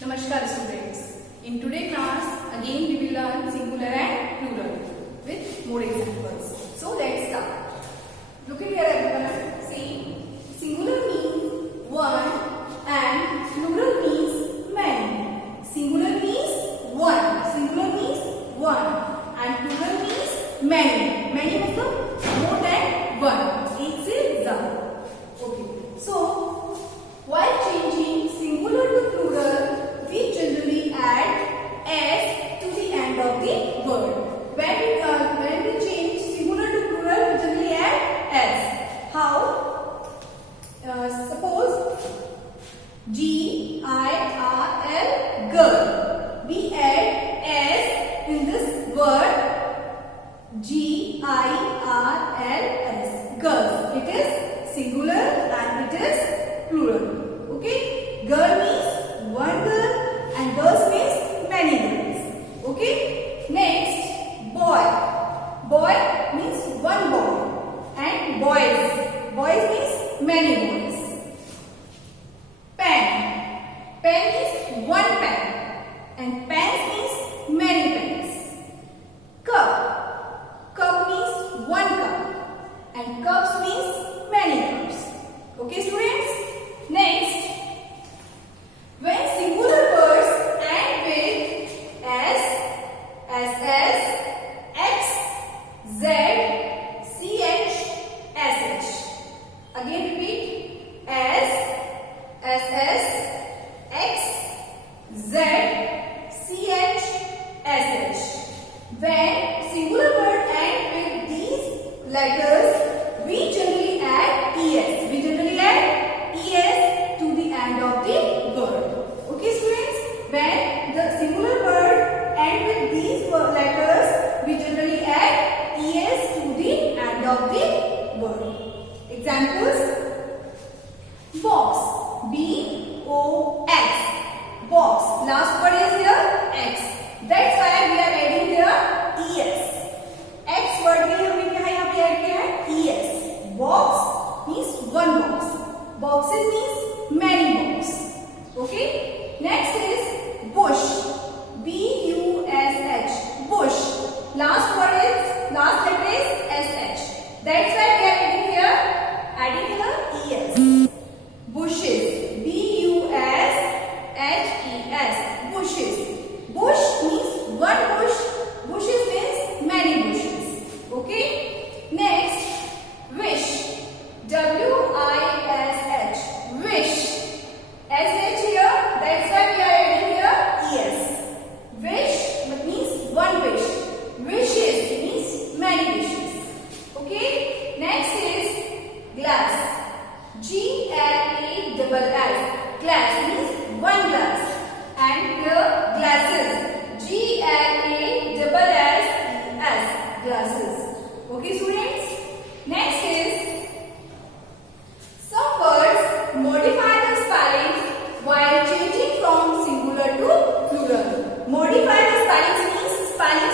Namaskar students. In today's class again we will learn singular and plural with more examples. So let's start. Look at here everyone. See, singular means one and plural means many. Singular means one. Singular means one and plural means many. Many means more than one. एक से ज़्यादा. Okay. So while changing singular to plural, we generally add s to the end of the word. When we change singular to plural, we generally add s. How? Suppose G-I-R-L, girl. We add s in this word G-I-R-L-S, girls. It is singular and it is plural. Okay? Girl means one girl and girls means many girls. Okay? Next, boy. Boy means one boy and boys. Boys means many boys. Pen. Pen is one pen and pens means many pens. Cup. Cup means one cup and cups means many cups. Okay students? Next, when singular words end with s, ss, x, z, ch, sh. Again repeat. S, ss, x, z, ch, sh. When singular word end with these letters, we generally add es. We generally add es to the end of the word. Okay students? When the singular word end with these letters, we generally add es to the end of the word. Examples: box. B-O-X. Box. Last word is here x. That's why we are adding here es. X word के लिए हमने क्या यहाँ पे add किया है es. Box means one box. Boxes means many boxes. Okay. Next is bush. B-U-S-H. Bush. Last letter is S-H. That's why we are adding here es. Bushes. B-U-S-H-E-S. Bushes. Bush means one bush. Bushes means many bushes. Okay. Next, wish. W-I-S-H. Wish. S-H here. That's why we are adding here es. Wish means one wish. Wishes means many wishes. Okay. Next is glass. G-L-A-S-S. Glass means one glass. And here glasses. G-L-A-S-S. Glasses. Okay students. Next is some words modify the spellings while changing from singular to plural. Modify the spellings means spelling